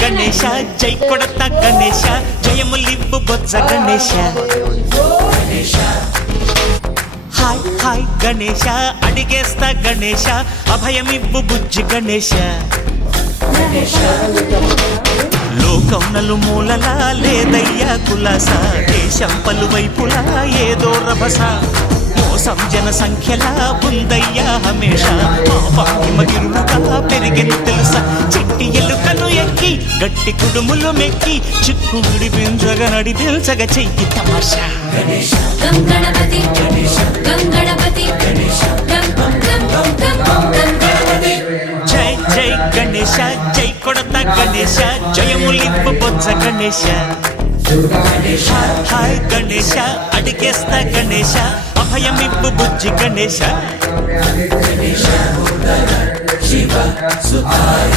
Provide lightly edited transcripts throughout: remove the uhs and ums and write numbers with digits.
గణేశ జై కొడత గణేశ జయములివ్వు బొజ్జ Ganesha hi hi Ganesha అడిగేస్తా Ganesha అభయమివ్వు బుజ్జి గణేశ లోకం నలుమూలలా లేదయ్యా కులాస దేశం పలువైపులా ఏదో రభస మోసం జన సంఖ్యలా ఉందయ్యా హమేష మగిరులుగా పెరిగిన తెలుసా చిట్టి ఎలుకలు ఎక్కి గట్టి కుడుములు మెక్కి చిక్కు విడిపించగ నడిపించగ చెయ్యి తమాషా జై జై గణేశ జై కొడత గణేశ జయములివ్వు బొజ్జ గణేశ హాయ్ గణేశ అడిగేస్తా గణేశ అభయమివ్వు బుజ్జి గణేశ శివ సుతాయ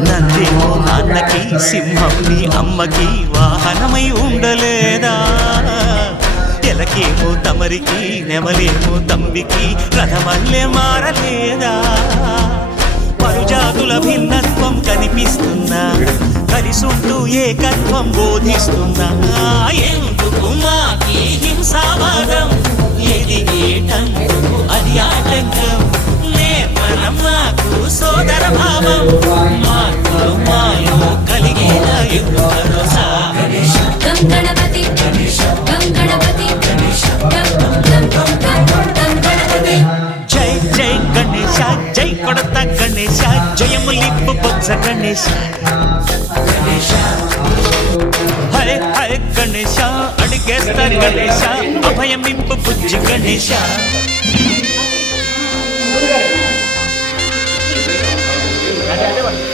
నందేమో నాన్నకి సింహం నీ అమ్మకి వాహనమై ఉండలేదా ఎలకేమో తమరికి నెమలేమో తంబికి రథమల్లే మారలేదా పరుజాతుల భిన్నత్వం కనిపిస్తున్నా కలిసుంటూ ఏకత్వం బోధిస్తున్నా ఎందుకు మాకి హింసావాదం ఎదిగేటందుకు అది ఆటంకం నేర్పరం మాకు సోదర భావం మార్పులు మాలో కలిగేలా భరోసా గణపతి జై జై గణేశ జై కొడత గణేశ జయములివ్వు బొజ్జ గణేశ హరే హరే గణేశ అడిగేస్తా గణేశ అభయమివ్వు బుజ్జి గణేశ ada